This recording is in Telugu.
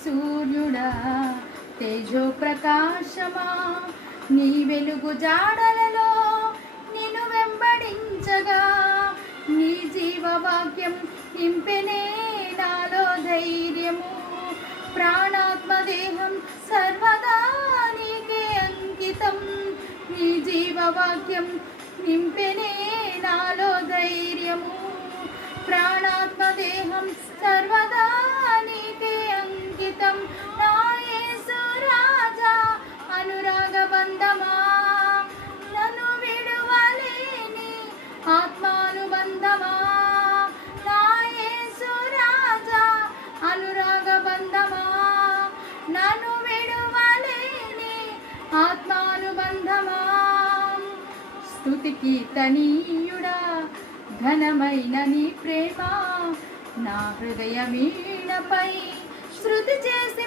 సూర్యుడా తేజో ప్రకాశమా, నీ వెలుగు జాడలలో నిన్ను వెంబడించగా, నీ జీవవాక్యం నింపెనే నాలో ధైర్యము. ప్రాణాత్మదేహం సర్వదా నీకే అంకితం, నీ జీవవాక్యం నింపెనే నాలో ధైర్యము. ప్రాణాత్మదేహం సర్వదా నీకే అంకితం. నా యేసు రాజా అనురాగ బంధమా, నన్ను విడువలేని ఆత్మానుబంధమా. నా యేసు రాజా అనురాగ బంధమా, నన్ను విడువలేని ఆత్మానుబంధమా. స్తుతి కీర్తనీయుడా ఘనమైన నీ ప్రేమ, నా హృదయ వీణపై శృతి చేసి